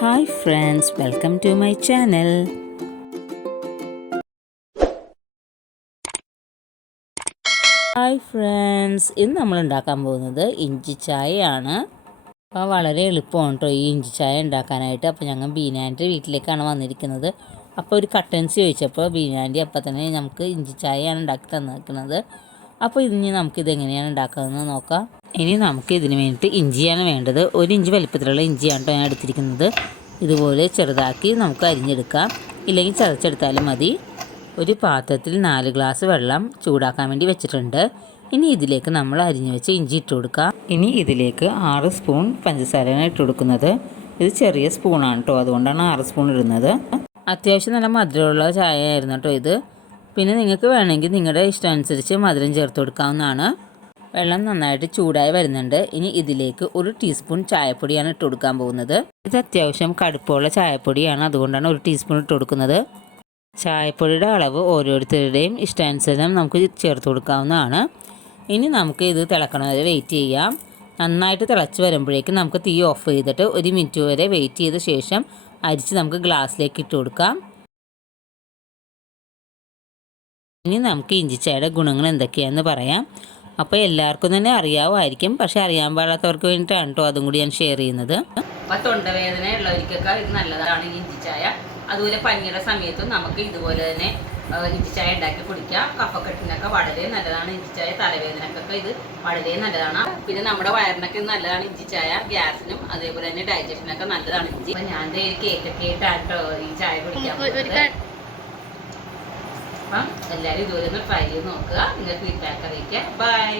Hi friends, welcome to my channel. Hi friends, ഇന്ന് നമ്മൾ ഉണ്ടാക്കാൻ പോകുന്നത് ഇഞ്ചി ചായയാണ്. അപ്പോൾ വളരെ എളുപ്പമാണ് കേട്ടോ ഈ ഇഞ്ചി ചായ ഉണ്ടാക്കാനായിട്ട്. അപ്പോൾ ഞങ്ങൾ ബീനാൻ്റെ വീട്ടിലേക്കാണ് വന്നിരിക്കുന്നത്. അപ്പോൾ ഒരു കട്ടൻസി ചോദിച്ചപ്പോൾ ബീനാൻ്റെ അപ്പം തന്നെ നമുക്ക് ഇഞ്ചി ചായയാണ് ഉണ്ടാക്കി തന്നിരിക്കുന്നത്. അപ്പോൾ ഇനി നമുക്കിത് എങ്ങനെയാണ് ഉണ്ടാക്കുന്നതെന്ന് നോക്കാം. ഇനി നമുക്ക് ഇതിന് വേണ്ടിയിട്ട് ഇഞ്ചിയാണ് വേണ്ടത്. 1 ഇഞ്ച് വലിപ്പത്തിലുള്ള ഇഞ്ചിയാണ് കേട്ടോ ഞാൻ എടുത്തിരിക്കുന്നത്. ഇതുപോലെ ചെറുതാക്കി നമുക്ക് അരിഞ്ഞെടുക്കാം, ഇല്ലെങ്കിൽ ചതച്ചെടുത്താലും മതി. ഒരു പാത്രത്തിൽ 4 ഗ്ലാസ് വെള്ളം ചൂടാക്കാൻ വേണ്ടി വെച്ചിട്ടുണ്ട്. ഇനി ഇതിലേക്ക് നമ്മൾ അരിഞ്ഞു വെച്ച് ഇഞ്ചി ഇട്ട് കൊടുക്കാം. ഇനി ഇതിലേക്ക് 6 സ്പൂൺ പഞ്ചസാരയാണ് ഇട്ട് കൊടുക്കുന്നത്. ഇത് ചെറിയ സ്പൂണാണ് കേട്ടോ, അതുകൊണ്ടാണ് 6 സ്പൂൺ ഇടുന്നത്. അത്യാവശ്യം നല്ല മധുരമുള്ള ചായ ആയിരുന്നു കേട്ടോ ഇത്. പിന്നെ നിങ്ങൾക്ക് വേണമെങ്കിൽ നിങ്ങളുടെ ഇഷ്ടമനുസരിച്ച് മധുരം ചേർത്ത് കൊടുക്കാവുന്നതാണ്. വെള്ളം നന്നായിട്ട് ചൂടായി വരുന്നുണ്ട്. ഇനി ഇതിലേക്ക് 1 ടീസ്പൂൺ ചായപ്പൊടിയാണ് ഇട്ട് കൊടുക്കാൻ പോകുന്നത്. ഇത് അത്യാവശ്യം കടുപ്പമുള്ള ചായപ്പൊടിയാണ്, അതുകൊണ്ടാണ് 1 ടീസ്പൂൺ ഇട്ട് കൊടുക്കുന്നത്. ചായപ്പൊടിയുടെ അളവ് ഓരോരുത്തരുടെയും ഇഷ്ടാനുസരണം നമുക്ക് ചേർത്ത് കൊടുക്കാവുന്നതാണ്. ഇനി നമുക്ക് ഇത് തിളക്കണം വരെ വെയിറ്റ് ചെയ്യാം. നന്നായിട്ട് തിളച്ച് വരുമ്പോഴേക്കും നമുക്ക് തീ ഓഫ് ചെയ്തിട്ട് 1 മിനിറ്റ് വരെ വെയിറ്റ് ചെയ്ത ശേഷം അരിച്ച് നമുക്ക് ഗ്ലാസ്സിലേക്ക് ഇട്ട് കൊടുക്കാം. ഇനി നമുക്ക് ഇഞ്ചിച്ചായയുടെ ഗുണങ്ങൾ എന്തൊക്കെയാണെന്ന് പറയാം. അപ്പോൾ എല്ലാവർക്കും തന്നെ അറിയാവുമായിരിക്കും, പക്ഷേ അറിയാൻ പാടാത്തവർക്ക് വേണ്ടിയിട്ടാണ് കേട്ടോ അതും കൂടി ഞാൻ ഷെയർ ചെയ്യുന്നത്. അപ്പോൾ തൊണ്ടവേദന ഉള്ളവർക്കൊക്കെ ഇത് നല്ലതാണ് ഈ ഇഞ്ചിച്ചായ. അതുപോലെ പനിയുടെ സമയത്തും നമുക്ക് ഇതുപോലെ തന്നെ ഇഞ്ചിച്ചായ ഉണ്ടാക്കി കുടിക്കാം. കഫക്കെട്ടിനൊക്കെ വളരെ നല്ലതാണ് ഇഞ്ചിച്ചായ. തലവേദനക്കൊക്കെ ഇത് വളരെ നല്ലതാണ്. പിന്നെ നമ്മുടെ വയറിനൊക്കെ ഇത് നല്ലതാണ് ഇഞ്ചിച്ചായ. ഗ്യാസിനും അതേപോലെ തന്നെ ഡൈജഷനൊക്കെ നല്ലതാണ് ഇഞ്ചി. അപ്പം ഞാൻ ഒരു കേക്കൊക്കെ ആയിട്ടാണ് കേട്ടോ ഈ ചായ കുടിക്കാൻ പോകുന്നത്. അപ്പം എല്ലാവരും ഇതുപോലെ ഒന്ന് ട്രൈ ചെയ്ത് നോക്കുക. നിങ്ങൾക്ക് ഫീഡ്ബാക്ക് അറിയിക്കുക. ബൈ.